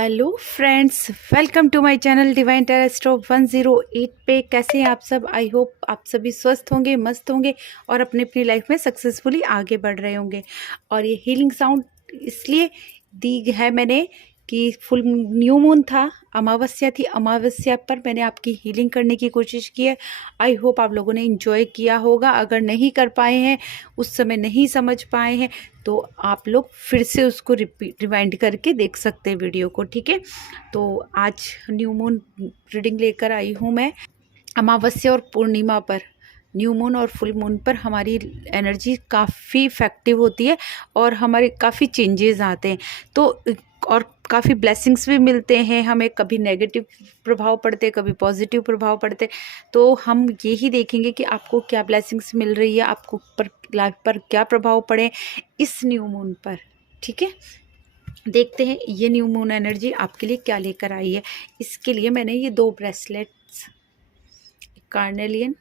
Hello friends, welcome to my channel Divine Terrestro 108 पे। कैसे हैं आप सब? आई होप आप सभी स्वस्थ होंगे, मस्त होंगे और अपनी अपनी लाइफ में सक्सेसफुली आगे बढ़ रहे होंगे। और ये हीलिंग साउंड इसलिए दी है मैंने कि फुल न्यू मून था, अमावस्या थी। अमावस्या पर मैंने आपकी हीलिंग करने की कोशिश की है। आई होप आप लोगों ने एंजॉय किया होगा। अगर नहीं कर पाए हैं, उस समय नहीं समझ पाए हैं, तो आप लोग फिर से उसको रिवाइंड करके देख सकते हैं वीडियो को। ठीक है, तो आज न्यू मून रीडिंग लेकर आई हूँ मैं। अमावस्या और पूर्णिमा पर, न्यू मून और फुल मून पर हमारी एनर्जी काफ़ी इफेक्टिव होती है और हमारे काफ़ी चेंजेस आते हैं। तो और काफ़ी ब्लेसिंग्स भी मिलते हैं हमें। कभी नेगेटिव प्रभाव पड़ते, कभी पॉजिटिव प्रभाव पड़ते। तो हम यही देखेंगे कि आपको क्या ब्लेसिंग्स मिल रही है, आपको पर लाइफ पर क्या प्रभाव पड़े इस न्यू मून पर। ठीक है, देखते हैं ये न्यू मून एनर्जी आपके लिए क्या लेकर आई है। इसके लिए मैंने ये 2 ब्रेसलेट्स, कार्नेलियन,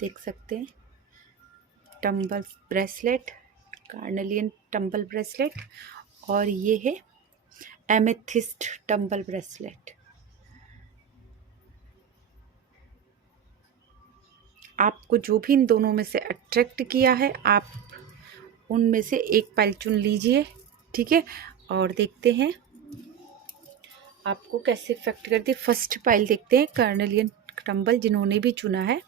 देख सकते हैं, tumble bracelet, carnelian tumble bracelet, और ये है एमेथिस्ट टंबल ब्रेसलेट। आपको जो भी इन दोनों में से अट्रैक्ट किया है, आप उनमें से एक पाइल चुन लीजिए। ठीक है, और देखते हैं आपको कैसे इफेक्ट करती है। फर्स्ट पाइल देखते हैं, कार्नेलियन टंबल जिन्होंने भी चुना है,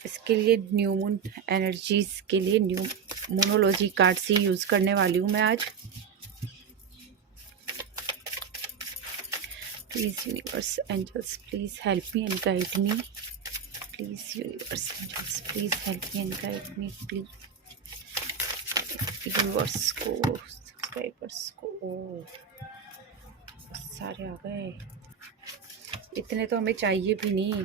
इसके लिए न्यू मून एनर्जीज के लिए न्यू मूनोलॉजी कार्ड से यूज़ करने वाली हूँ मैं आज। Please universe angels, please help me and guide me. Please universe angels, please help me and guide me. Please universe को, सब्सक्राइबर्स को, सारे आ गए। इतने तो हमें चाहिए भी नहीं।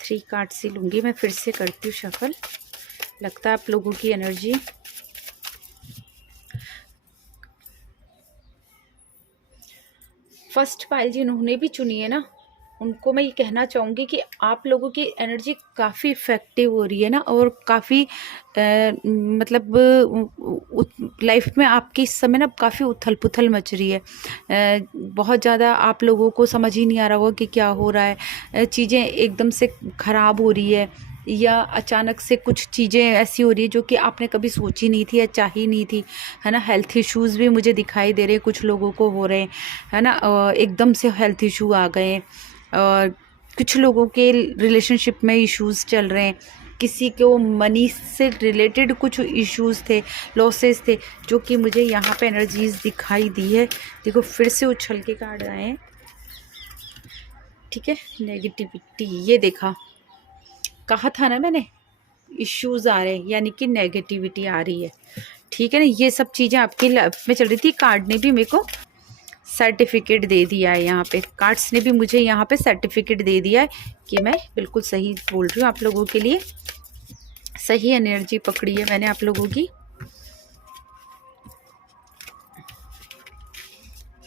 3 कार्ड से लूँगी मैं, फिर से करती हूँ शफल। लगता है आप लोगों की एनर्जी फर्स्ट पाइल जिन्होंने भी चुनी है ना, उनको मैं ये कहना चाहूँगी कि आप लोगों की एनर्जी काफ़ी इफ़ेक्टिव हो रही है ना, और काफ़ी मतलब लाइफ में आपकी इस समय ना काफ़ी उथल पुथल मच रही है। बहुत ज़्यादा आप लोगों को समझ ही नहीं आ रहा होगा कि क्या हो रहा है। चीज़ें एकदम से ख़राब हो रही है, या अचानक से कुछ चीज़ें ऐसी हो रही है जो कि आपने कभी सोची नहीं थी या चाही नहीं थी, है ना। हेल्थ इश्यूज़ भी मुझे दिखाई दे रहे हैं, कुछ लोगों को हो रहे हैं, है ना। एकदम से हेल्थ इशू आ गए हैं, और कुछ लोगों के रिलेशनशिप में इश्यूज़ चल रहे हैं। किसी को मनी से रिलेटेड कुछ इश्यूज़ थे, लॉसेस थे, जो कि मुझे यहाँ पे एनर्जीज़ दिखाई दी है। देखो फिर से उछल के कार्ड आए हैं। ठीक है, नेगेटिविटी, ये देखा, कहा था ना मैंने, इश्यूज़ आ रहे हैं, यानी कि नेगेटिविटी आ रही है। ठीक है ना, ये सब चीज़ें आपकी लाइफ में चल रही थी। कार्ड ने भी मेरे को सर्टिफिकेट दे दिया है, यहाँ पे कार्ड्स ने भी मुझे यहाँ पे सर्टिफिकेट दे दिया है कि मैं बिल्कुल सही बोल रही हूँ। आप लोगों के लिए सही एनर्जी पकड़ी है मैंने आप लोगों की।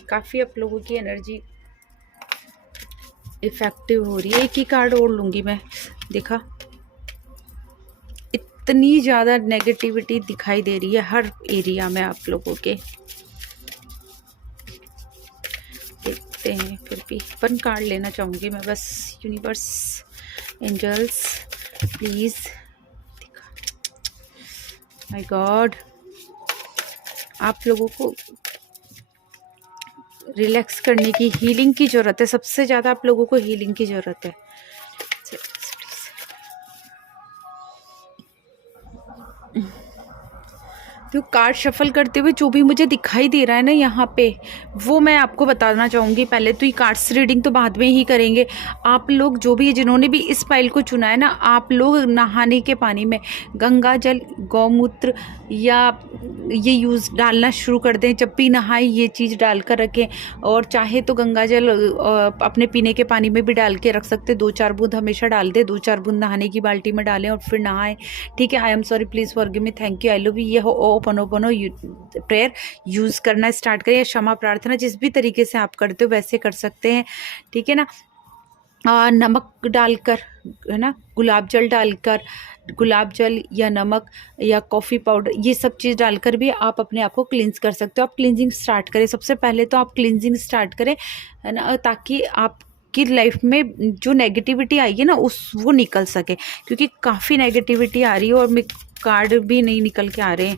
काफ़ी आप लोगों की एनर्जी इफेक्टिव हो रही है। एक ही कार्ड और लूँगी मैं। देखा, इतनी ज़्यादा नेगेटिविटी दिखाई दे रही है हर एरिया में आप लोगों के। देखते हैं, फिर भी 1 कार्ड लेना चाहूँगी मैं बस। Universe angels please, my God, आप लोगों को रिलैक्स करने की, हीलिंग की ज़रूरत है। सबसे ज़्यादा आप लोगों को हीलिंग की ज़रूरत है। तो कार्ड शफल करते हुए जो भी मुझे दिखाई दे रहा है ना यहाँ पे, वो मैं आपको बताना चाहूँगी। पहले तो ये कार्ड्स रीडिंग तो बाद में ही करेंगे। आप लोग जो भी, जिन्होंने भी इस पाइल को चुना है ना, आप लोग नहाने के पानी में गंगा जल, गौमूत्र या ये यूज़ डालना शुरू कर दें। जब भी नहाएं ये चीज़ डाल कर रखें, और चाहे तो गंगा जल अपने पीने के पानी में भी डाल के रख सकते। 2-4 बूंद हमेशा डाल दें, 2-4 बूंद नहाने की बाल्टी में डालें और फिर नहाएं। ठीक है, I am sorry, please forgive me, thank you, I love you, ये हो ओपनो प्रेयर यूज़ करना स्टार्ट करें, या क्षमा प्रार्थना, जिस भी तरीके से आप करते हो वैसे कर सकते हैं। ठीक है ना। नमक डालकर है ना, गुलाब जल डालकर, गुलाब जल या नमक या कॉफ़ी पाउडर, ये सब चीज़ डालकर भी आप अपने आप को क्लींस कर सकते हो। आप क्लींजिंग स्टार्ट करें, सबसे पहले तो आप क्लींजिंग स्टार्ट करें, है ना, ताकि आपकी लाइफ में जो नेगेटिविटी आई है ना वो निकल सके, क्योंकि काफ़ी नेगेटिविटी आ रही है और मेरे कार्ड भी नहीं निकल के आ रहे हैं।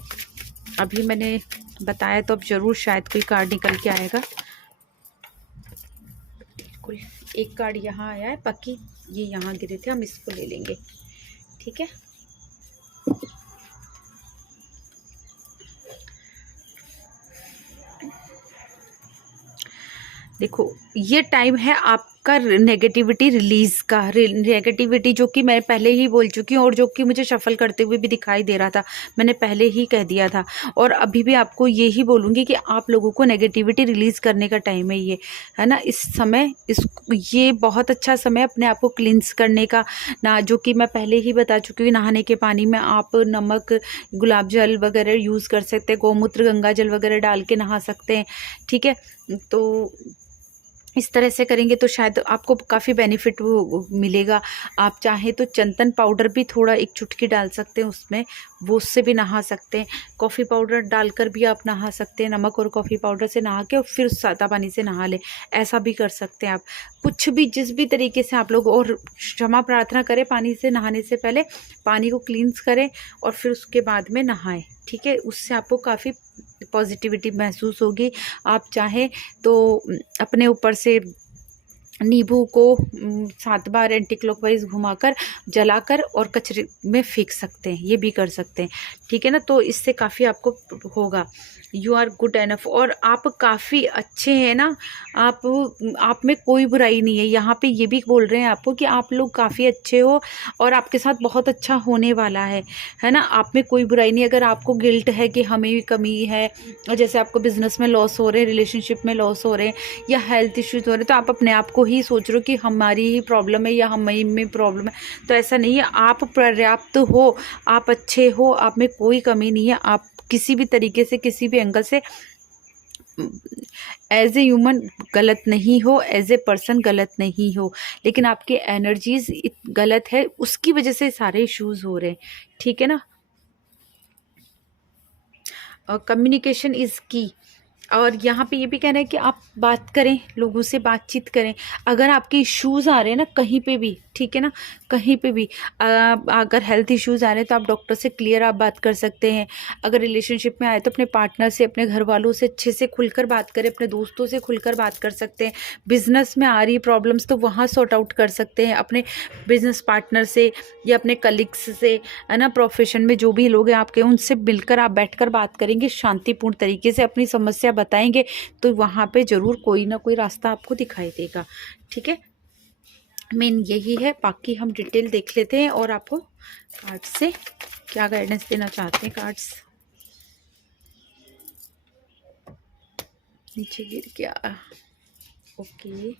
अभी मैंने बताया तो अब ज़रूर शायद कोई कार्ड निकल के आएगा। बिल्कुल, एक कार्ड यहाँ आया है, बाकी ये यहाँ गिरे थे, हम इसको ले लेंगे, ठीक है। देखो, ये टाइम है आपका नेगेटिविटी रिलीज़ का, नेगेटिविटी जो कि मैं पहले ही बोल चुकी हूँ और जो कि मुझे शफल करते हुए भी दिखाई दे रहा था, मैंने पहले ही कह दिया था और अभी भी आपको ये ही बोलूँगी कि आप लोगों को नेगेटिविटी रिलीज़ करने का टाइम है ये, है ना। इस समय ये बहुत अच्छा समय अपने आप को क्लींस करने का ना, जो कि मैं पहले ही बता चुकी हूँ। नहाने के पानी में आप नमक, गुलाब जल वगैरह यूज़ कर सकते हैं, गौमूत्र, गंगा जल वगैरह डाल के नहा सकते हैं, ठीक है। तो इस तरह से करेंगे तो शायद आपको काफ़ी बेनिफिट वो मिलेगा। आप चाहें तो चंदन पाउडर भी थोड़ा एक चुटकी डाल सकते हैं उसमें, वो उससे भी नहा सकते हैं। कॉफ़ी पाउडर डालकर भी आप नहा सकते हैं, नमक और कॉफ़ी पाउडर से नहा के और फिर सादा पानी से नहा लें, ऐसा भी कर सकते हैं आप। कुछ भी जिस भी तरीके से आप लोग, और क्षमा प्रार्थना करें, पानी से नहाने से पहले पानी को क्लींस करें और फिर उसके बाद में नहाएं, ठीक है। उससे आपको काफ़ी पॉजिटिविटी महसूस होगी। आप चाहें तो अपने ऊपर से नींबू को 7 बार एंटी क्लॉकवाइज घुमाकर जलाकर और कचरे में फेंक सकते हैं, ये भी कर सकते हैं, ठीक है ना। तो इससे काफ़ी आपको होगा, यू आर गुड एनफ, और आप काफ़ी अच्छे हैं ना, आप में कोई बुराई नहीं है। यहाँ पे ये भी बोल रहे हैं आपको कि आप लोग काफ़ी अच्छे हो और आपके साथ बहुत अच्छा होने वाला है ना। आप में कोई बुराई नहीं। अगर आपको गिल्ट है कि हमें भी कमी है, जैसे आपको बिजनेस में लॉस हो रहे हैं, रिलेशनशिप में लॉस हो रहे हैं या हेल्थ इश्यूज हो रहे हैं, तो आप अपने आप को ही सोच रहे हो कि हमारी ही प्रॉब्लम है या हमें में प्रॉब्लम है, तो ऐसा नहीं है। आप पर्याप्त हो, आप अच्छे हो, आप में कोई कमी नहीं है। आप किसी भी तरीके से, किसी भी एंगल से एज ए ह्यूमन गलत नहीं हो, एज ए पर्सन गलत नहीं हो, लेकिन आपके एनर्जीज गलत है, उसकी वजह से सारे इश्यूज हो रहे हैं, ठीक है ना। कम्युनिकेशन इज़ की। और यहाँ पे ये भी कहना है कि आप बात करें, लोगों से बातचीत करें। अगर आपके इश्यूज़ आ रहे हैं ना कहीं पे भी, ठीक है ना, कहीं पे भी अगर हेल्थ इश्यूज़ आ रहे हैं तो आप डॉक्टर से क्लियर आप बात कर सकते हैं। अगर रिलेशनशिप में आए तो अपने पार्टनर से, अपने घर वालों से अच्छे से खुलकर बात करें, अपने दोस्तों से खुलकर बात कर सकते हैं। बिजनेस में आ रही प्रॉब्लम्स तो वहाँ सॉर्ट आउट कर सकते हैं अपने बिजनेस पार्टनर से या अपने कलीग्स से, है ना। प्रोफेशन में जो भी लोग हैं आपके, उनसे मिलकर आप बैठकर बात करेंगे शांतिपूर्ण तरीके से, अपनी समस्या बताएंगे तो वहाँ पे ज़रूर कोई ना कोई रास्ता आपको दिखाई देगा, ठीक है। मेन यही है। बाकी हम डिटेल देख लेते हैं और आपको कार्ड से क्या गाइडेंस देना चाहते हैं। कार्ड्स नीचे गिर गया, ओके।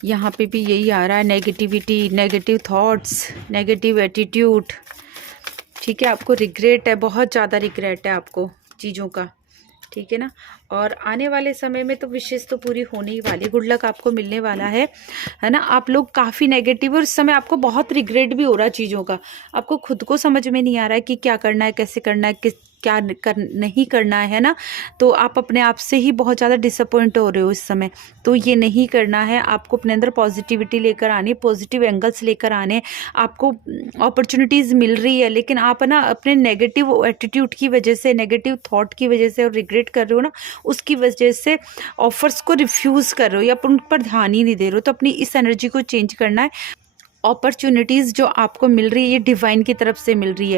यहाँ पे भी यही आ रहा है, negativity, negative thoughts, negative attitude, ठीक है। आपको रिग्रेट है, बहुत ज़्यादा रिग्रेट है आपको चीज़ों का, ठीक है ना। और आने वाले समय में तो विशेष तो पूरी होने ही वाली, गुड लक आपको मिलने वाला है ना। आप लोग काफ़ी नेगेटिव और इस समय आपको बहुत रिग्रेट भी हो रहा है चीज़ों का। आपको खुद को समझ में नहीं आ रहा है कि क्या करना है, कैसे करना है, क्या नहीं करना है ना। तो आप अपने आप से ही बहुत ज़्यादा डिसअपॉइंट हो रहे हो इस समय। तो ये नहीं करना है, आपको अपने अंदर पॉजिटिविटी लेकर आनी, पॉजिटिव एंगल्स लेकर आने। आपको अपॉर्चुनिटीज़ मिल रही है, लेकिन आप ना अपने नेगेटिव एटीट्यूड की वजह से, नेगेटिव थॉट की वजह से और रिग्रेट कर रहे हो ना, उसकी वजह से ऑफर्स को रिफ्यूज़ कर रहे हो या उन पर ध्यान ही नहीं दे रहे हो। तो अपनी इस एनर्जी को चेंज करना है। अपॉर्चुनिटीज़ जो आपको मिल रही है ये डिवाइन की तरफ से मिल रही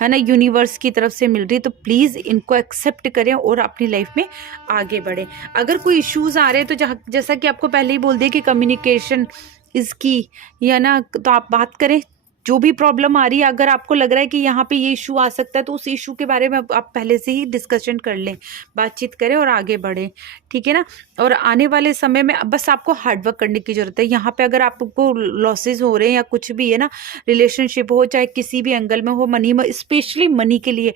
है ना, यूनिवर्स की तरफ से मिल रही है। तो प्लीज़ इनको एक्सेप्ट करें और अपनी लाइफ में आगे बढ़ें। अगर कोई इश्यूज़ आ रहे हैं तो जैसा कि आपको पहले ही बोल दिया कि कम्युनिकेशन इज़ की, या ना, तो आप बात करें। जो भी प्रॉब्लम आ रही है, अगर आपको लग रहा है कि यहाँ पे ये इशू आ सकता है तो उस इशू के बारे में आप पहले से ही डिस्कशन कर लें, बातचीत करें और आगे बढ़ें, ठीक है ना। और आने वाले समय में बस आपको हार्डवर्क करने की ज़रूरत है। यहाँ पे अगर आपको लॉसेज हो रहे हैं या कुछ भी है ना, रिलेशनशिप हो चाहे किसी भी एंगल में हो, मनी में, स्पेशली मनी के लिए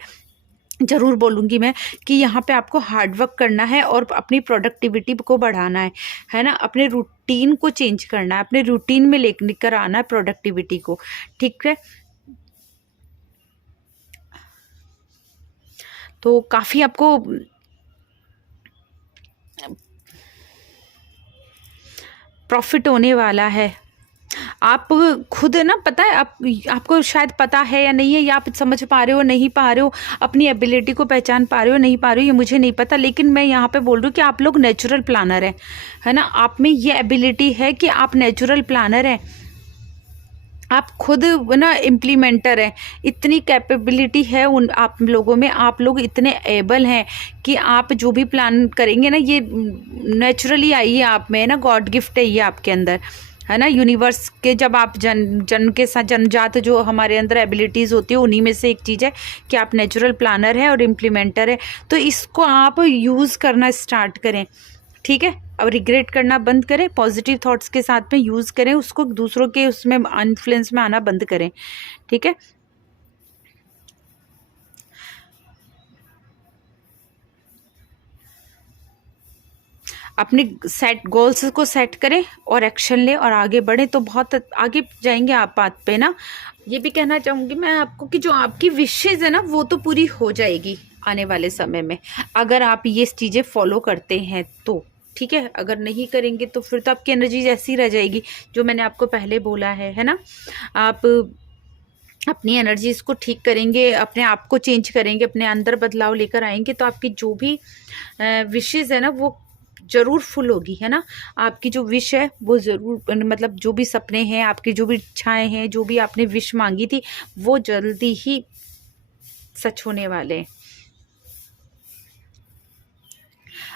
ज़रूर बोलूँगी मैं कि यहाँ पे आपको हार्ड वर्क करना है और अपनी प्रोडक्टिविटी को बढ़ाना है ना। अपने रूटीन को चेंज करना है, अपने रूटीन में लेकर आना है प्रोडक्टिविटी को, ठीक है। तो काफ़ी आपको प्रॉफिट होने वाला है। आप खुद ना, पता है आपको शायद पता है या नहीं है, या आप समझ पा रहे हो नहीं पा रहे हो, अपनी एबिलिटी को पहचान पा रहे हो नहीं पा रहे हो, ये मुझे नहीं पता, लेकिन मैं यहाँ पे बोल रही हूँ कि आप लोग नेचुरल प्लानर हैं, है ना। आप में ये एबिलिटी है कि आप नेचुरल प्लानर हैं, आप खुद ना इम्प्लीमेंटर हैं। इतनी कैपेबिलिटी है उन आप लोगों में, आप लोग इतने एबल हैं कि आप जो भी प्लान करेंगे ना, ये नेचुरली आई है आप में, ना गॉड गिफ्ट है ये आपके अंदर, है ना। यूनिवर्स के जब आप जन्म के साथ जन्मजात जो हमारे अंदर एबिलिटीज़ होती है, उन्हीं में से एक चीज़ है कि आप नेचुरल प्लानर है और इम्प्लीमेंटर है। तो इसको आप यूज़ करना स्टार्ट करें, ठीक है। अब रिग्रेट करना बंद करें, पॉजिटिव थॉट्स के साथ में यूज़ करें उसको, दूसरों के उसमें इन्फ्लुएंस में आना बंद करें, ठीक है। अपने सेट गोल्स को सेट करें और एक्शन लें और आगे बढ़ें, तो बहुत आगे जाएंगे आप बात पे ना। ये भी कहना चाहूँगी मैं आपको कि जो आपकी विशेज़ है ना, वो तो पूरी हो जाएगी आने वाले समय में, अगर आप ये चीज़ें फॉलो करते हैं तो, ठीक है। अगर नहीं करेंगे तो फिर तो आपकी एनर्जी ऐसी रह जाएगी जो मैंने आपको पहले बोला है ना। आप अपनी एनर्जीज़ को ठीक करेंगे, अपने आप को चेंज करेंगे, अपने अंदर बदलाव लेकर आएंगे, तो आपकी जो भी विशेज़ है ना, वो ज़रूर फुल होगी, है ना। आपकी जो विश है वो ज़रूर, मतलब जो भी सपने हैं आपकी, जो भी इच्छाएं हैं, जो भी आपने विश मांगी थी, वो जल्दी ही सच होने वाले हैं।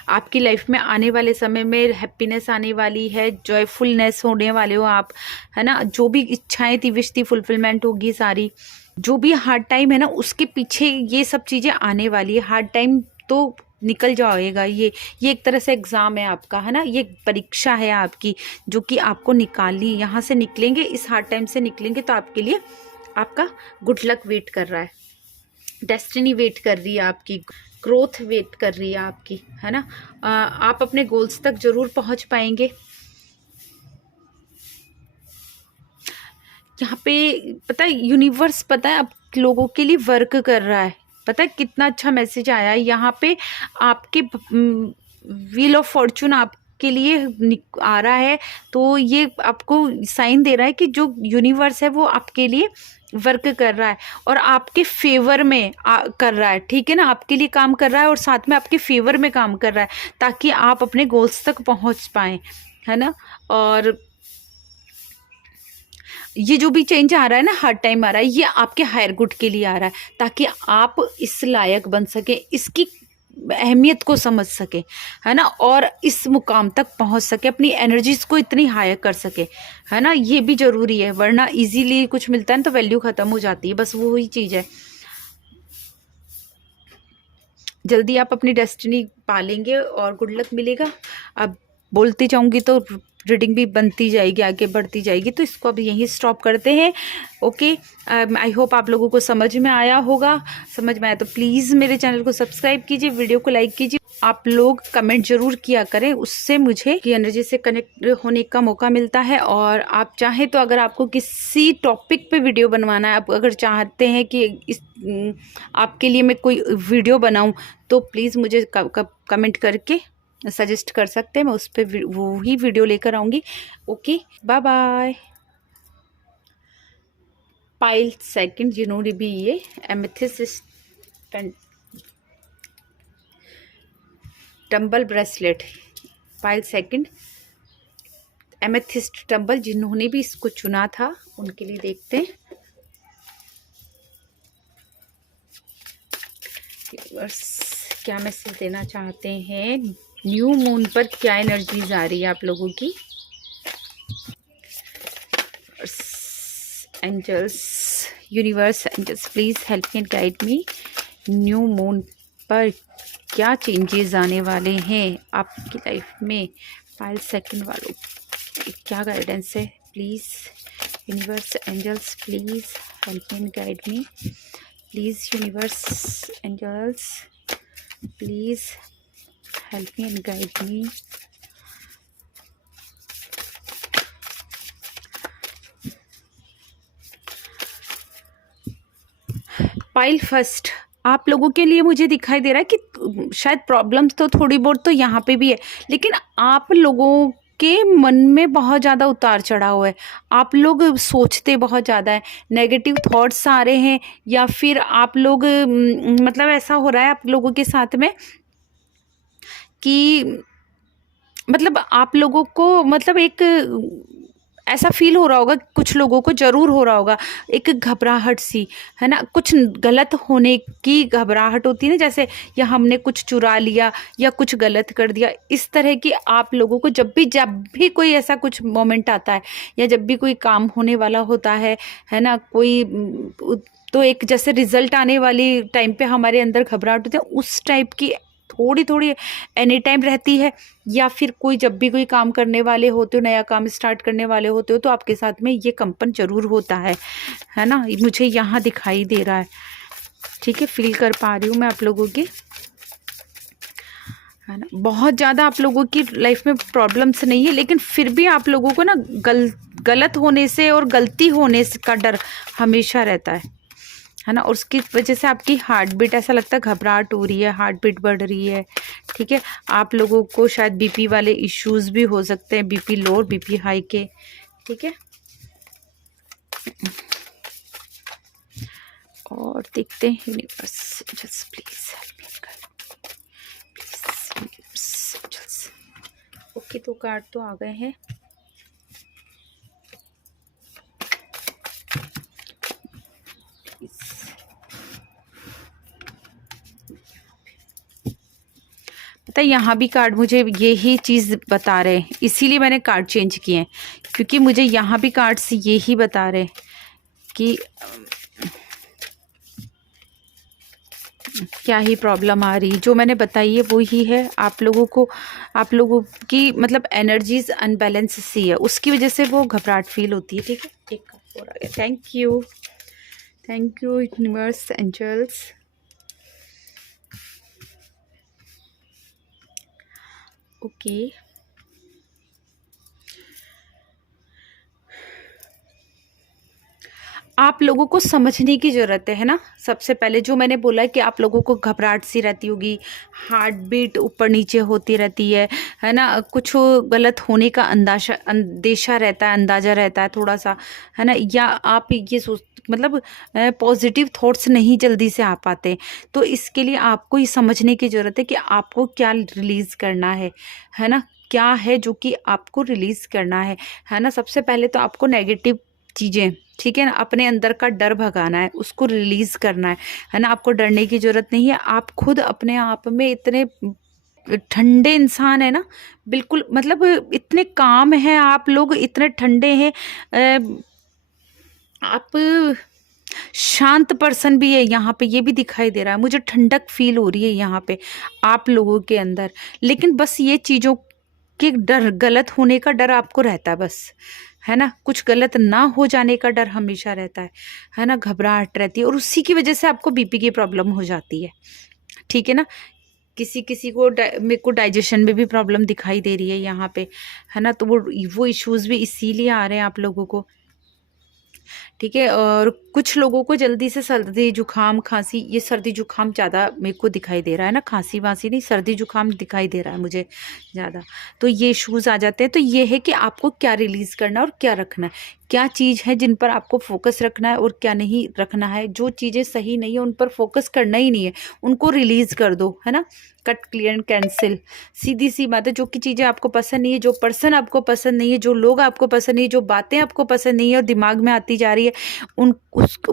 आपकी लाइफ में आने वाले समय में हैप्पीनेस आने वाली है, जॉयफुलनेस होने वाले हो आप, है ना। जो भी इच्छाएं थी, विश थी, फुलफिलमेंट होगी सारी। जो भी हार्ड टाइम है ना, उसके पीछे ये सब चीज़ें आने वाली है। हार्ड टाइम तो निकल जाएगा, ये एक तरह से एग्ज़ाम है आपका, है ना। ये परीक्षा है आपकी, जो कि आपको निकालनी, यहाँ से निकलेंगे, इस हार्ड टाइम से निकलेंगे तो आपके लिए आपका गुड लक वेट कर रहा है, डेस्टिनी वेट कर रही है आपकी, ग्रोथ वेट कर रही है आपकी, है ना। आप अपने गोल्स तक ज़रूर पहुंच पाएंगे। यहाँ पे पता है यूनिवर्स, पता है, आप लोगों के लिए वर्क कर रहा है। पता है कितना अच्छा मैसेज आया है यहाँ पे, आपके व्हील ऑफ फॉर्चून आपके लिए आ रहा है। तो ये आपको साइन दे रहा है कि जो यूनिवर्स है वो आपके लिए वर्क कर रहा है और आपके फेवर में कर रहा है, ठीक है ना। आपके लिए काम कर रहा है और साथ में आपके फेवर में काम कर रहा है, ताकि आप अपने गोल्स तक पहुंच पाएं, है ना। और ये जो भी चेंज आ रहा है ना, हर टाइम आ रहा है, ये आपके हायर गुड के लिए आ रहा है, ताकि आप इस लायक बन सके, इसकी अहमियत को समझ सके, है ना। और इस मुकाम तक पहुंच सके, अपनी एनर्जीज को इतनी हायर कर सके, है ना। ये भी जरूरी है, वरना इजीली कुछ मिलता है तो वैल्यू खत्म हो जाती है, बस वो ही चीज़ है। जल्दी आप अपनी डेस्टिनी पालेंगे और गुड लक मिलेगा। अब बोलती जाऊंगी तो रीडिंग भी बनती जाएगी, आगे बढ़ती जाएगी, तो इसको अब यहीं स्टॉप करते हैं। ओके, आई होप आप लोगों को समझ में आया होगा। समझ में आया तो प्लीज़ मेरे चैनल को सब्सक्राइब कीजिए, वीडियो को लाइक कीजिए। आप लोग कमेंट जरूर किया करें, उससे मुझे की एनर्जी से कनेक्ट होने का मौका मिलता है। और आप चाहें तो, अगर आपको किसी टॉपिक पे वीडियो बनवाना है, आप अगर चाहते हैं कि इस आपके लिए मैं कोई वीडियो बनाऊं, तो प्लीज़ मुझे कमेंट करके सजेस्ट कर सकते हैं, मैं उस पर वो ही वीडियो लेकर आऊँगी। Okay, bye bye. Pile second, जिन्होंने भी ये amethyst tumble bracelet, pile second amethyst tumble, जिन्होंने भी इसको चुना था उनके लिए देखते हैं क्या मैसेज देना चाहते हैं। न्यू मून पर क्या एनर्जीज आ रही है आप लोगों की। Angels, universe, angels, please help me and guide me. New moon पर क्या चेंजेस आने वाले हैं आपकी लाइफ में। पाइल सेकंड वालों क्या गाइडेंस है, please universe, angels, please help me and guide me. Please universe angels, please help me and guide me. Pile first, आप लोगों के लिए मुझे दिखाई दे रहा है कि शायद प्रॉब्लम्स तो थोड़ी बहुत तो यहाँ पे भी है, लेकिन आप लोगों के मन में बहुत ज़्यादा उतार चढ़ाव है। आप लोग सोचते बहुत ज़्यादा है, नेगेटिव थॉट्स आ रहे हैं, या फिर आप लोग मतलब ऐसा हो रहा है आप लोगों के साथ में कि मतलब आप लोगों को मतलब एक ऐसा फील हो रहा होगा, कुछ लोगों को ज़रूर हो रहा होगा, एक घबराहट सी, है ना। कुछ गलत होने की घबराहट होती है ना, जैसे या हमने कुछ चुरा लिया या कुछ गलत कर दिया, इस तरह की आप लोगों को जब भी कोई ऐसा कुछ मोमेंट आता है, या जब भी कोई काम होने वाला होता है ना, कोई तो एक जैसे रिजल्ट आने वाली टाइम पे हमारे अंदर घबराहट होती है, उस टाइप की थोड़ी थोड़ी एनी टाइम रहती है। या फिर कोई जब भी कोई काम करने वाले होते हो, नया काम स्टार्ट करने वाले होते हो, तो आपके साथ में ये कंपन जरूर होता है ना, मुझे यहाँ दिखाई दे रहा है। ठीक है, फील कर पा रही हूँ मैं आप लोगों की, है ना। बहुत ज़्यादा आप लोगों की लाइफ में प्रॉब्लम्स नहीं है, लेकिन फिर भी आप लोगों को ना गलत होने से और गलती होने से का डर हमेशा रहता है ना। और उसकी वजह से आपकी हार्ट बीट, ऐसा लगता है घबराहट हो रही है, हार्ट बीट बढ़ रही है। ठीक है, आप लोगों को शायद बीपी वाले इश्यूज भी हो सकते हैं, बीपी लो और बीपी हाई के। ठीक है, और देखते हैं universe just please help me please. Okay, तो कार्ड तो आ गए हैं। पता है, यहाँ भी कार्ड मुझे यही चीज़ बता रहे हैं, इसीलिए मैंने कार्ड चेंज किए हैं, क्योंकि मुझे यहाँ भी कार्ड्स यही बता रहे हैं कि क्या ही प्रॉब्लम आ रही, जो मैंने बताई है वो ही है। आप लोगों की मतलब एनर्जीज अनबैलेंस सी है, उसकी वजह से वो घबराहट फील होती है। ठीक है, एक और आ गया। Thank you universe angels. Okay, आप लोगों को समझने की ज़रूरत है ना। सबसे पहले जो मैंने बोला कि आप लोगों को घबराहट सी रहती होगी, हार्ट बीट ऊपर नीचे होती रहती है ना, कुछ गलत होने का अंदेशा रहता है, अंदाज़ा रहता है थोड़ा सा, है ना। या आप ये सोच मतलब पॉजिटिव थॉट्स नहीं जल्दी से आ पाते, तो इसके लिए आपको ये समझने की ज़रूरत है कि आपको क्या रिलीज़ करना है ना, क्या है जो कि आपको रिलीज़ करना है ना। सबसे पहले तो आपको नेगेटिव चीज़ें, ठीक है ना, अपने अंदर का डर भगाना है, उसको रिलीज़ करना है ना। आपको डरने की ज़रूरत नहीं है, आप खुद अपने आप में इतने ठंडे इंसान है ना, बिल्कुल मतलब इतने काम हैं आप लोग, इतने ठंडे हैं। आप शांत पर्सन भी है यहाँ पे, ये भी दिखाई दे रहा है मुझे, ठंडक फील हो रही है यहाँ पे आप लोगों के अंदर। लेकिन बस ये चीज़ों के डर, गलत होने का डर आपको रहता है बस, है ना। कुछ गलत ना हो जाने का डर हमेशा रहता है ना, घबराहट रहती है, और उसी की वजह से आपको बीपी की प्रॉब्लम हो जाती है। ठीक है ना, किसी किसी को मेरे को डाइजेशन में भी प्रॉब्लम दिखाई दे रही है यहाँ पे, है ना। तो वो इश्यूज भी इसीलिए आ रहे हैं आप लोगों को। ठीक है, और कुछ लोगों को जल्दी से सर्दी जुकाम खांसी, ये सर्दी जुकाम ज़्यादा मेरे को दिखाई दे रहा है ना, खांसी वांसी नहीं, सर्दी जुकाम दिखाई दे रहा है मुझे ज़्यादा। तो ये इश्यूज़ आ जाते हैं। तो ये है कि आपको क्या रिलीज़ करना है और क्या रखना है, क्या चीज़ है जिन पर आपको फोकस रखना है और क्या नहीं रखना है। जो चीज़ें सही नहीं है उन पर फोकस करना ही नहीं है, उनको रिलीज़ कर दो, है ना। कट क्लियर एंड कैंसिल, सीधी सी बात है। जो कि चीज़ें आपको पसंद नहीं है, जो पर्सन आपको पसंद नहीं है, जो लोग आपको पसंद नहीं है, जो बातें आपको पसंद नहीं है और दिमाग में आती जा रही है,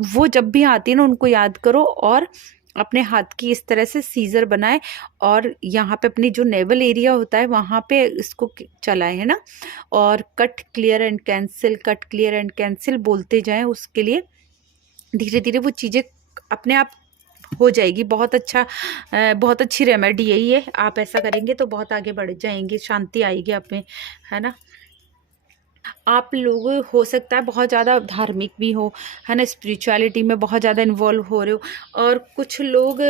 वो जब भी आती है ना, उनको याद करो और अपने हाथ की इस तरह से सीजर बनाए, और यहाँ पे अपनी जो नेवल एरिया होता है वहाँ पे इसको चलाएं, है ना। और cut clear and cancel, cut clear and cancel बोलते जाएं। उसके लिए धीरे धीरे वो चीज़ें अपने आप हो जाएगी। बहुत अच्छा, बहुत अच्छी रेमेडी यही है। आप ऐसा करेंगे तो बहुत आगे बढ़ जाएंगे, शांति आएगी आप में, है ना। आप लोग हो सकता है बहुत ज़्यादा धार्मिक भी हो, है ना, स्पिरिचुअलिटी में बहुत ज़्यादा इन्वॉल्व हो रहे हो, और कुछ लोग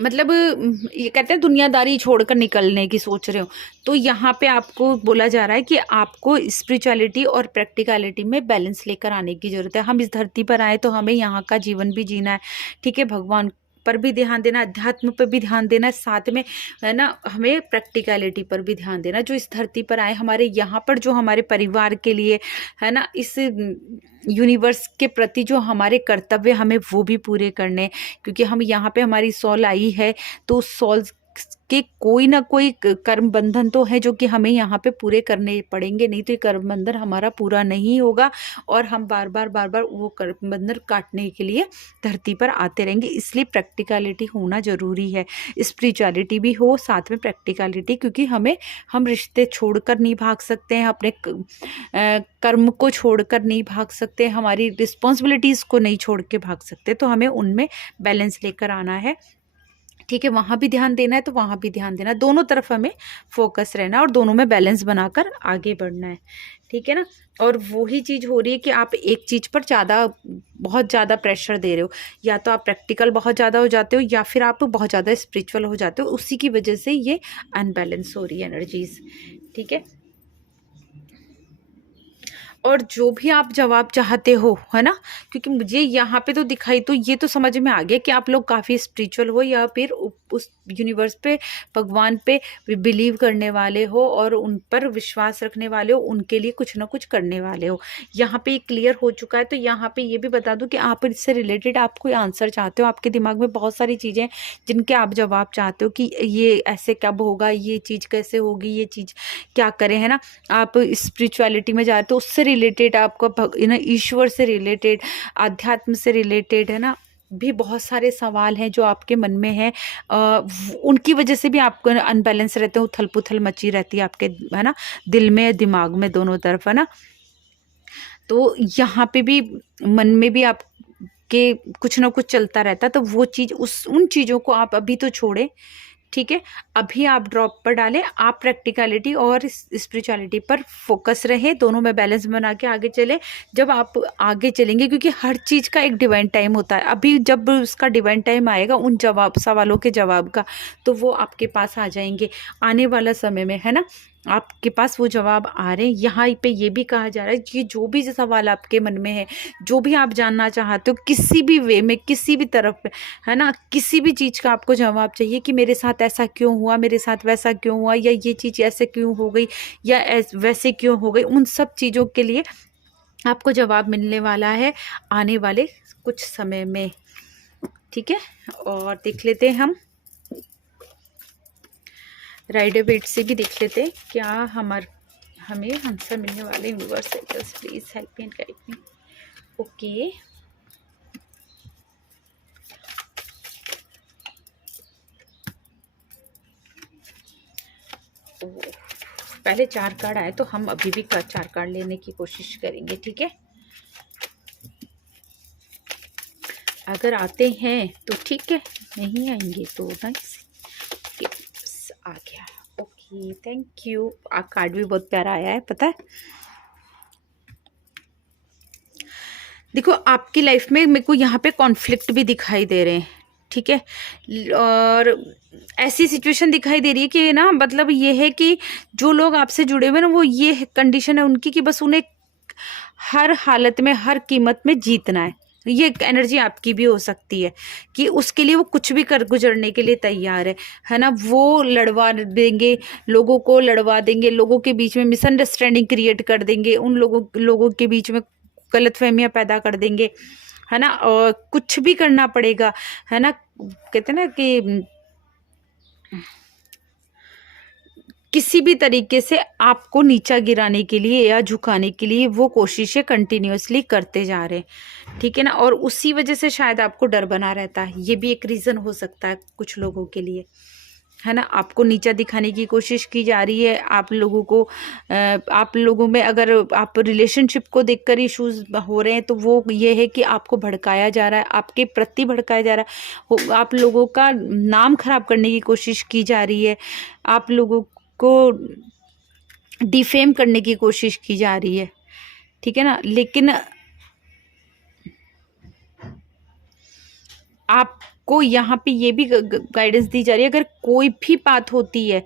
मतलब ये कहते हैं दुनियादारी छोड़कर निकलने की सोच रहे हो। तो यहाँ पे आपको बोला जा रहा है कि आपको स्पिरिचुअलिटी और प्रैक्टिकलिटी में बैलेंस लेकर आने की ज़रूरत है। हम इस धरती पर आए तो हमें यहाँ का जीवन भी जीना है, ठीक है, भगवान पर भी ध्यान देना, अध्यात्म पर भी ध्यान देना, साथ में है ना हमें प्रैक्टिकलिटी पर भी ध्यान देना। जो इस धरती पर आए हमारे यहाँ पर, जो हमारे परिवार के लिए, है ना, इस यूनिवर्स के प्रति जो हमारे कर्तव्य हमें वो भी पूरे करने, क्योंकि हम यहाँ पे हमारी सॉल आई है, तो सॉल के कोई ना कोई कर्म बंधन तो है जो कि हमें यहाँ पे पूरे करने पड़ेंगे, नहीं तो ये कर्म बंधन हमारा पूरा नहीं होगा और हम बार बार वो कर्म बंधन काटने के लिए धरती पर आते रहेंगे। इसलिए प्रैक्टिकलिटी होना ज़रूरी है, स्पिरिचुअलिटी भी हो साथ में प्रैक्टिकलिटी, क्योंकि हम रिश्ते छोड़कर नहीं भाग सकते हैं, अपने कर्म को छोड़कर नहीं भाग सकते, हमारी रिस्पॉन्सिबिलिटीज़ को नहीं छोड़ के भाग सकते, तो हमें उनमें बैलेंस लेकर आना है, ठीक है। वहाँ भी ध्यान देना है तो वहाँ भी ध्यान देना है, दोनों तरफ हमें फोकस रहना है और दोनों में बैलेंस बनाकर आगे बढ़ना है, ठीक है ना। और वही चीज़ हो रही है कि आप एक चीज़ पर बहुत ज़्यादा प्रेशर दे रहे हो, या तो आप प्रैक्टिकल बहुत ज़्यादा हो जाते हो या फिर आप बहुत ज़्यादा स्पिरिचुअल हो जाते हो, उसी की वजह से ये अनबैलेंस हो रही है एनर्जीज, ठीक है। और जो भी आप जवाब चाहते हो, है ना, क्योंकि मुझे यहाँ पे तो दिखाई, तो ये तो समझ में आ गया कि आप लोग काफ़ी स्पिरिचुअल हो या फिर उस यूनिवर्स पे, भगवान पे बिलीव करने वाले हो और उन पर विश्वास रखने वाले हो, उनके लिए कुछ ना कुछ करने वाले हो। यहाँ पे क्लियर हो चुका है। तो यहाँ पे ये भी बता दूं कि आप इससे रिलेटेड आप कोई आंसर चाहते हो, आपके दिमाग में बहुत सारी चीज़ें हैं जिनके आप जवाब चाहते हो कि ये ऐसे कब होगा, ये चीज़ कैसे होगी, ये चीज़ क्या करें, है ना। आप स्पिरिचुअलिटी में जाते हो, उससे रिलेटेड आपको ना ईश्वर से रिलेटेड, आध्यात्म से रिलेटेड, है ना, भी बहुत सारे सवाल हैं जो आपके मन में हैं। उनकी वजह से भी आपको अनबैलेंस रहते हो, उथल पुथल मची रहती है आपके, है ना, दिल में दिमाग में दोनों तरफ, है ना। तो यहाँ पे भी मन में भी आप के कुछ ना कुछ चलता रहता है, तो वो चीज़ उन चीज़ों को आप अभी तो छोड़ें, ठीक है। अभी आप ड्रॉप पर डालें, आप प्रैक्टिकलिटी और स्पिरिचुअलिटी पर फोकस रहे, दोनों में बैलेंस बना के आगे चले। जब आप आगे चलेंगे, क्योंकि हर चीज़ का एक डिवाइन टाइम होता है, अभी जब उसका डिवाइन टाइम आएगा उन सवालों के जवाब का, तो वो आपके पास आ जाएंगे आने वाला समय में, है ना। आपके पास वो जवाब आ रहे हैं। यहाँ पे ये भी कहा जा रहा है कि जो भी सवाल आपके मन में है, जो भी आप जानना चाहते हो, किसी भी वे में, किसी भी तरफ पे, है ना, किसी भी चीज़ का आपको जवाब चाहिए कि मेरे साथ ऐसा क्यों हुआ, मेरे साथ वैसा क्यों हुआ, या ये चीज़ ऐसे क्यों हो गई, या वैसे क्यों हो गई, उन सब चीज़ों के लिए आपको जवाब मिलने वाला है आने वाले कुछ समय में, ठीक है। और देख लेते हैं हम राइडर वेट से भी देख लेते हैं क्या हमें आंसर मिलने वाले। Universe please help me and guide me. Okay, पहले 4 कार्ड आए तो हम अभी भी 4 कार्ड लेने की कोशिश करेंगे, ठीक है। अगर आते हैं तो ठीक है, नहीं आएंगे तो नाइस। आ गया, ओके, थैंक यू। कार्ड भी बहुत प्यारा आया है, पता है। देखो आपकी लाइफ में मेरे को यहाँ पे कॉन्फ्लिक्ट भी दिखाई दे रहे हैं, ठीक है। और ऐसी सिचुएशन दिखाई दे रही है कि ना, मतलब ये है कि जो लोग आपसे जुड़े हुए ना, वो ये कंडीशन है उनकी कि बस उन्हें हर हालत में, हर कीमत में जीतना है। ये एनर्जी आपकी भी हो सकती है कि उसके लिए वो कुछ भी कर गुजरने के लिए तैयार है ना। वो लड़वा देंगे, लोगों को लड़वा देंगे, लोगों के बीच में मिसअंडरस्टैंडिंग क्रिएट कर देंगे, उन लोगों के बीच में गलतफहमियां पैदा कर देंगे, है ना। और कुछ भी करना पड़ेगा, है ना। कहते हैं ना कि किसी भी तरीके से आपको नीचा गिराने के लिए या झुकाने के लिए वो कोशिशें कंटिन्यूअसली करते जा रहे हैं, ठीक है ना। और उसी वजह से शायद आपको डर बना रहता है, ये भी एक रीज़न हो सकता है कुछ लोगों के लिए, है ना। आपको नीचा दिखाने की कोशिश की जा रही है, आप लोगों में अगर आप रिलेशनशिप को देखकर इश्यूज हो रहे हैं तो वो ये है कि आपको भड़काया जा रहा है, आपके प्रति भड़काया जा रहा है, आप लोगों का नाम खराब करने की कोशिश की जा रही है, आप लोगों को डिफेम करने की कोशिश की जा रही है, ठीक है ना। लेकिन आपको यहाँ पे ये भी गाइडेंस दी जा रही है, अगर कोई भी बात होती है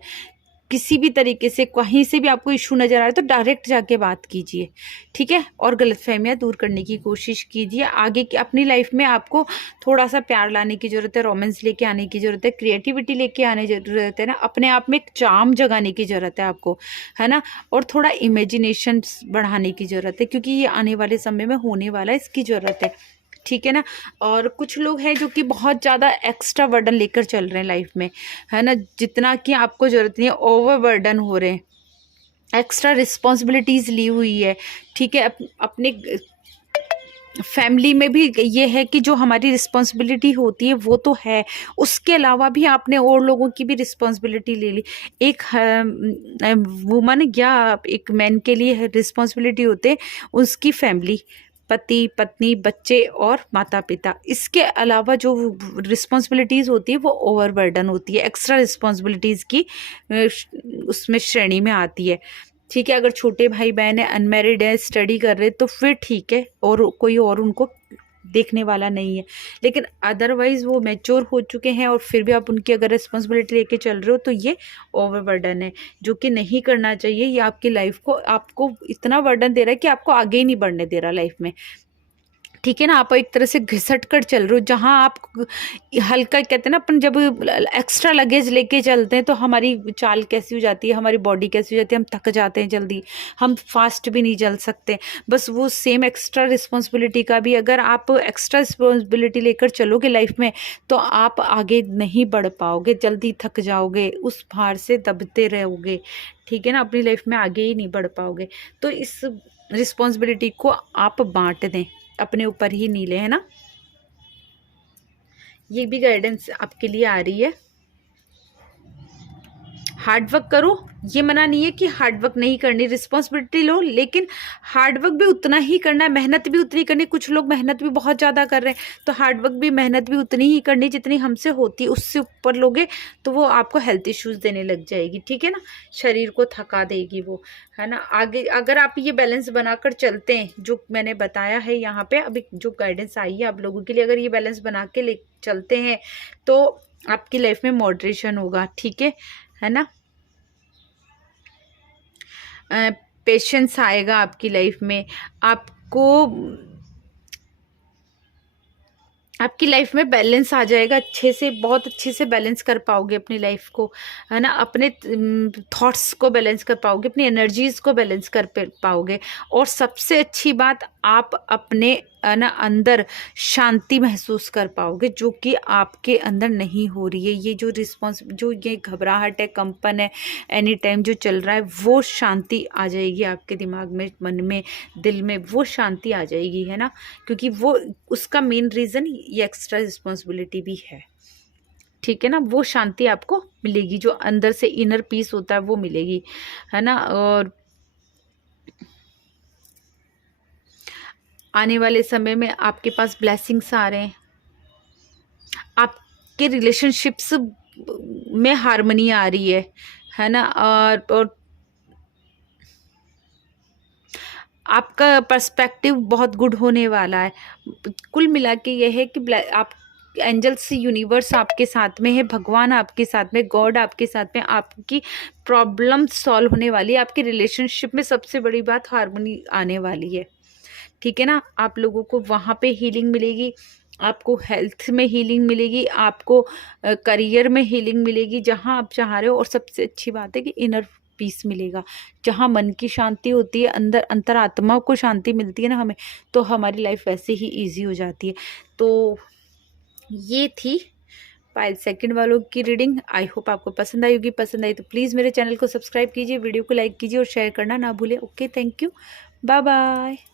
किसी भी तरीके से, कहीं से भी आपको इशू नज़र आ रहा है, तो डायरेक्ट जाके बात कीजिए, ठीक है। और गलतफहमियां दूर करने की कोशिश कीजिए। आगे की अपनी लाइफ में आपको थोड़ा सा प्यार लाने की ज़रूरत है, रोमांस लेके आने की ज़रूरत है, क्रिएटिविटी लेके आने की ज़रूरत है ना, अपने आप में एक चार्म जगाने की ज़रूरत है आपको, है ना। और थोड़ा इमेजिनेशन बढ़ाने की ज़रूरत है, क्योंकि ये आने वाले समय में होने वाला है, इसकी ज़रूरत है, ठीक है ना। और कुछ लोग हैं जो कि बहुत ज़्यादा एक्स्ट्रा बर्डन लेकर चल रहे हैं लाइफ में, है ना, जितना कि आपको ज़रूरत नहीं है, ओवर बर्डन हो रहे हैं, एक्स्ट्रा रिस्पॉन्सिबिलिटीज़ ली हुई है, ठीक है। अपने फैमिली में भी ये है कि जो हमारी रिस्पॉन्सिबिलिटी होती है वो तो है, उसके अलावा भी आपने और लोगों की भी रिस्पॉन्सिबिलिटी ले ली। एक वुमन या एक मैन के लिए रिस्पॉन्सिबिलिटी होते हैं उसकी फैमिली, पति पत्नी, बच्चे और माता पिता। इसके अलावा जो रिस्पॉन्सिबिलिटीज़ होती है वो ओवरबर्डन होती है, एक्स्ट्रा रिस्पॉन्सिबिलिटीज़ की उसमें श्रेणी में आती है, ठीक है। अगर छोटे भाई बहन है, अनमैरिड है, स्टडी कर रहे, तो फिर ठीक है, और कोई और उनको देखने वाला नहीं है। लेकिन अदरवाइज़ वो मैच्योर हो चुके हैं और फिर भी आप उनकी अगर रिस्पॉन्सिबिलिटी लेके चल रहे हो, तो ये ओवरबर्डन है, जो कि नहीं करना चाहिए। ये आपकी लाइफ को, आपको इतना बर्डन दे रहा है कि आपको आगे ही नहीं बढ़ने दे रहा लाइफ में, ठीक है ना। आप एक तरह से घिसट कर चल रहे हो, जहाँ आप हल्का, कहते हैं ना अपन जब एक्स्ट्रा लगेज लेके चलते हैं तो हमारी चाल कैसी हो जाती है, हमारी बॉडी कैसी हो जाती है, हम थक जाते हैं जल्दी, हम फास्ट भी नहीं चल सकते। बस वो सेम एक्स्ट्रा रिस्पॉन्सिबिलिटी का भी, अगर आप एक्स्ट्रा रिस्पॉन्सिबिलिटी लेकर चलोगे लाइफ में, तो आप आगे नहीं बढ़ पाओगे, जल्दी थक जाओगे, उस भार से दबते रहोगे, ठीक है ना, अपनी लाइफ में आगे ही नहीं बढ़ पाओगे। तो इस रिस्पॉन्सिबिलिटी को आप बांट दें, अपने ऊपर ही नहीं ले, है ना। ये भी गाइडेंस आपके लिए आ रही है। हार्डवर्क करो, ये मना नहीं है कि हार्डवर्क नहीं करनी, रिस्पॉन्सिबिलिटी लो, लेकिन हार्डवर्क भी उतना ही करना है, मेहनत भी उतनी करनी। कुछ लोग मेहनत भी बहुत ज़्यादा कर रहे हैं, तो हार्डवर्क भी, मेहनत भी उतनी ही करनी जितनी हमसे होती है। उससे ऊपर लोगे तो वो आपको हेल्थ इश्यूज़ देने लग जाएगी, ठीक है ना, शरीर को थका देगी वो, है ना। आगे अगर आप ये बैलेंस बनाकर चलते हैं, जो मैंने बताया है यहाँ पे, अभी जो गाइडेंस आई है आप लोगों के लिए, अगर ये बैलेंस बना के ले चलते हैं तो आपकी लाइफ में मॉडरेशन होगा, ठीक है ना। पेशेंस आएगा आपकी लाइफ में, आपकी लाइफ में बैलेंस आ जाएगा अच्छे से, बहुत अच्छे से बैलेंस कर पाओगे अपनी लाइफ को, है ना। अपने थॉट्स को बैलेंस कर पाओगे, अपनी एनर्जीज को बैलेंस कर पाओगे। और सबसे अच्छी बात, आप अपने ना अंदर शांति महसूस कर पाओगे, जो कि आपके अंदर नहीं हो रही है। ये जो ये घबराहट है, कंपन है, एनी टाइम जो चल रहा है, वो शांति आ जाएगी आपके दिमाग में, मन में, दिल में, वो शांति आ जाएगी, है ना। क्योंकि वो, उसका मेन रीज़न ये एक्स्ट्रा रिस्पॉन्सिबिलिटी भी है, ठीक है ना। वो शांति आपको मिलेगी, जो अंदर से इनर पीस होता है वो मिलेगी, है ना। और आने वाले समय में आपके पास ब्लेसिंग्स आ रहे हैं, आपके रिलेशनशिप्स में हार्मनी आ रही है ना। और आपका पर्सपेक्टिव बहुत गुड होने वाला है। कुल मिला के ये है कि आप एंजल्स, यूनिवर्स आपके साथ में है, भगवान आपके साथ में, गॉड आपके साथ में, आपकी प्रॉब्लम सॉल्व होने वाली है। आपके रिलेशनशिप में सबसे बड़ी बात, हार्मनी आने वाली है, ठीक है ना। आप लोगों को वहाँ पे हीलिंग मिलेगी, आपको हेल्थ में हीलिंग मिलेगी, आपको करियर में हीलिंग मिलेगी, जहाँ आप चाह रहे हो। और सबसे अच्छी बात है कि इनर पीस मिलेगा, जहाँ मन की शांति होती है, अंदर अंतरात्मा को शांति मिलती है ना हमें, तो हमारी लाइफ वैसे ही ईजी हो जाती है। तो ये थी पायल सेकंड वालों की रीडिंग। आई होप आपको पसंद आई होगी। पसंद आई तो प्लीज़ मेरे चैनल को सब्सक्राइब कीजिए, वीडियो को लाइक कीजिए और शेयर करना ना भूलें। Okay, thank you, bye bye.